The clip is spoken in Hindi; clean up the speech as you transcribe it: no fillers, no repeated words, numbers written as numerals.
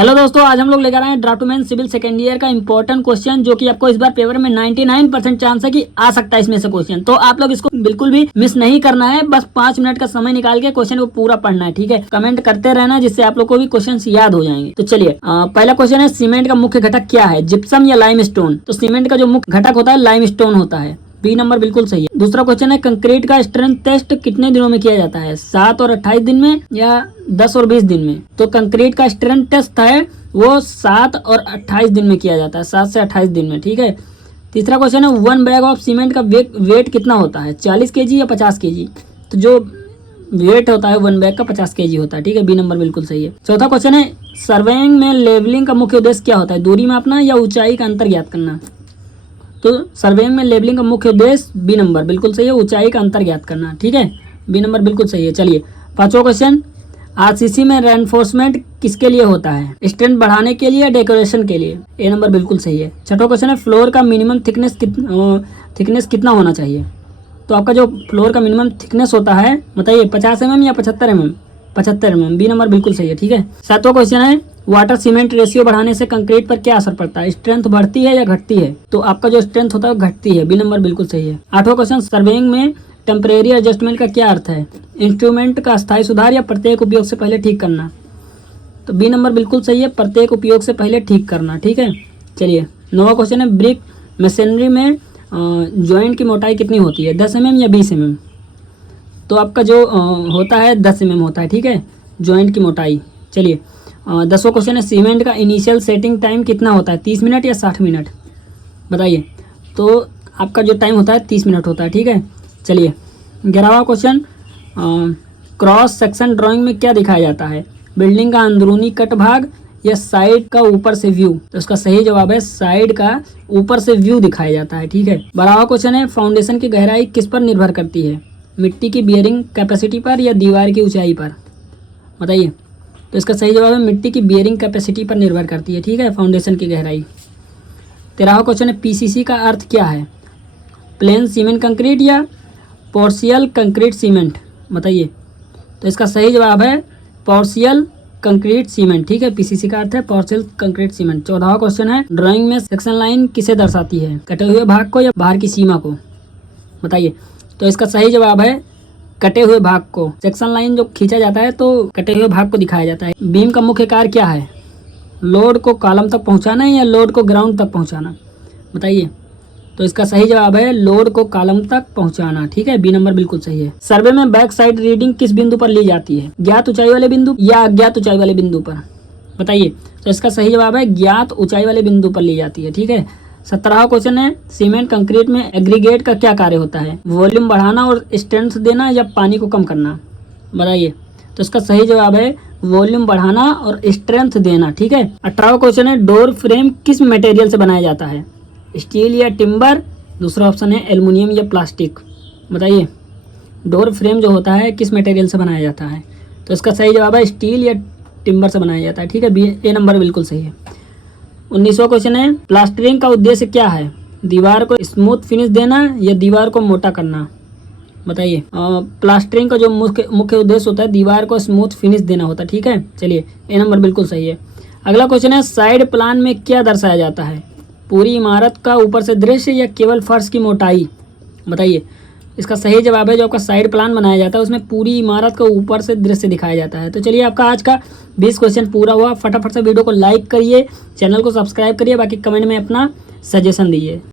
हेलो दोस्तों, आज हम लोग लेकर आए हैं ड्राफ्टमैन सिविल सेकेंड ईयर का इंपॉर्टेंट क्वेश्चन जो कि आपको इस बार पेपर में 99% चांस है कि आ सकता है इसमें से क्वेश्चन। तो आप लोग इसको बिल्कुल भी मिस नहीं करना है, बस 5 मिनट का समय निकाल के क्वेश्चन को पूरा पढ़ना है। ठीक है, कमेंट करते रहना जिससे आप लोग को भी क्वेश्चन याद हो जाएंगे। तो चलिए, पहला क्वेश्चन है, सीमेंट का मुख्य घटक क्या है, जिप्सम या लाइमस्टोन। तो सीमेंट का जो मुख्य घटक होता है लाइमस्टोन होता है। बी नंबर बिल्कुल सही है। दूसरा क्वेश्चन है, कंक्रीट का स्ट्रेंथ टेस्ट कितने दिनों में किया जाता है, 7 और 28 दिन में या 10 और 20 दिन में। तो कंक्रीट का स्ट्रेंथ टेस्ट है वो 7 और 28 दिन में किया जाता है, 7 से 28 दिन में। ठीक है। तीसरा क्वेश्चन है, 1 बैग ऑफ सीमेंट का वेट कितना होता है, 40 kg या 50 kg। तो जो वेट होता है 1 बैग का 50 kg होता है। ठीक है, बी नंबर बिल्कुल सही है। चौथा क्वेश्चन है, सर्वेइंग में लेवलिंग का मुख्य उद्देश्य क्या होता है, दूरी मापना या ऊंचाई का अंतर ज्ञात करना। तो सर्वेइंग में लेबलिंग का मुख्य उद्देश्य बी नंबर बिल्कुल सही है, ऊंचाई का अंतर ज्ञात करना। ठीक है, बी नंबर बिल्कुल सही है। चलिए, पांचवा क्वेश्चन, आरसीसी में रेनफोर्समेंट किसके लिए होता है, स्ट्रेंथ बढ़ाने के लिए या डेकोरेशन के लिए। ए नंबर बिल्कुल सही है। छठा क्वेश्चन है, फ्लोर का मिनिमम थिकनेस कितना होना चाहिए। तो आपका जो फ्लोर का मिनिमम थिकनेस होता है बताइए, 50 mm या 75 mm। 75 mm, बी नंबर बिल्कुल सही है। ठीक है। सातवां क्वेश्चन है, वाटर सीमेंट रेशियो बढ़ाने से कंक्रीट पर क्या असर पड़ता है, स्ट्रेंथ बढ़ती है या घटती है। तो आपका जो स्ट्रेंथ होता है वो घटती है, बी नंबर बिल्कुल सही है। आठवां क्वेश्चन, सर्वेइंग में टेम्परेरी एडजस्टमेंट का क्या अर्थ है, इंस्ट्रूमेंट का अस्थायी सुधार या प्रत्येक उपयोग से पहले ठीक करना। तो बी नंबर बिल्कुल सही है, प्रत्येक उपयोग से पहले ठीक करना। ठीक है। चलिए, नौवां क्वेश्चन है, ब्रिक मशीनरी में जॉइंट की मोटाई कितनी होती है, 10 mm या 20 mm। तो आपका जो होता है 10 mm होता है। ठीक है, जॉइंट की मोटाई। चलिए, 10वां क्वेश्चन है, सीमेंट का इनिशियल सेटिंग टाइम कितना होता है, 30 मिनट या 60 मिनट बताइए। तो आपका जो टाइम होता है 30 मिनट होता है। ठीक है। चलिए, 11वां क्वेश्चन, क्रॉस सेक्शन ड्राइंग में क्या दिखाया जाता है, बिल्डिंग का अंदरूनी कट भाग या साइड का ऊपर से व्यू। तो इसका सही जवाब है साइड का ऊपर से व्यू दिखाया जाता है। ठीक है। 12वां क्वेश्चन है, फाउंडेशन की गहराई किस पर निर्भर करती है, मिट्टी की बियरिंग कैपेसिटी पर या दीवार की ऊंचाई पर बताइए। तो इसका सही जवाब है मिट्टी की बियरिंग कैपेसिटी पर निर्भर करती है। ठीक है, फाउंडेशन की गहराई। 13वां क्वेश्चन है, पीसीसी का अर्थ क्या है, प्लेन सीमेंट कंक्रीट या पोर्शियल कंक्रीट सीमेंट बताइए। तो इसका सही जवाब है पोर्शियल कंक्रीट सीमेंट। ठीक है, पीसीसी का अर्थ है पोर्शियल कंक्रीट सीमेंट। 14वां क्वेश्चन है, ड्राइंग में सेक्शन लाइन किसे दर्शाती है, कटे हुए भाग को या बाहर की सीमा को बताइए। तो इसका सही जवाब है कटे हुए भाग को। सेक्शन लाइन जो खींचा जाता है तो कटे हुए भाग को दिखाया जाता है। बीम का मुख्य कार्य क्या है, लोड को कॉलम तक पहुंचाना या लोड को ग्राउंड तक पहुंचाना बताइए। तो इसका सही जवाब है लोड को कॉलम तक पहुंचाना। ठीक है, बी नंबर बिल्कुल सही है। सर्वे में बैक साइड रीडिंग किस बिंदु पर ली जाती है, ज्ञात ऊंचाई वाले बिंदु या अज्ञात ऊंचाई वाले बिंदु पर बताइए। तो इसका सही जवाब है ज्ञात ऊंचाई वाले बिंदु पर ली जाती है। ठीक है। 17वां क्वेश्चन है, सीमेंट कंक्रीट में एग्रीगेट का क्या कार्य होता है, वॉल्यूम बढ़ाना और स्ट्रेंथ देना या पानी को कम करना बताइए। तो इसका सही जवाब है वॉल्यूम बढ़ाना और स्ट्रेंथ देना। ठीक है। 18वां क्वेश्चन है, डोर फ्रेम किस मटेरियल से बनाया जाता है, स्टील या टिम्बर। दूसरा ऑप्शन है एल्युमिनियम या प्लास्टिक बताइए। डोर फ्रेम जो होता है किस मटेरियल से बनाया जाता है। तो इसका सही जवाब है स्टील या टिम्बर से बनाया जाता है। ठीक है, बी ए नंबर बिल्कुल सही है। 19वां क्वेश्चन है, प्लास्टरिंग का उद्देश्य क्या है, दीवार को स्मूथ फिनिश देना या दीवार को मोटा करना बताइए। प्लास्टरिंग का जो मुख्य उद्देश्य होता है दीवार को स्मूथ फिनिश देना होता है। ठीक है। चलिए, ए नंबर बिल्कुल सही है। अगला क्वेश्चन है, साइड प्लान में क्या दर्शाया जाता है, पूरी इमारत का ऊपर से दृश्य या केवल फर्श की मोटाई बताइए। इसका सही जवाब है जो आपका साइड प्लान बनाया जाता है उसमें पूरी इमारत का ऊपर से दृश्य दिखाया जाता है। तो चलिए, आपका आज का 20 क्वेश्चन पूरा हुआ। फटाफट से वीडियो को लाइक करिए, चैनल को सब्सक्राइब करिए, बाकी कमेंट में अपना सजेशन दीजिए।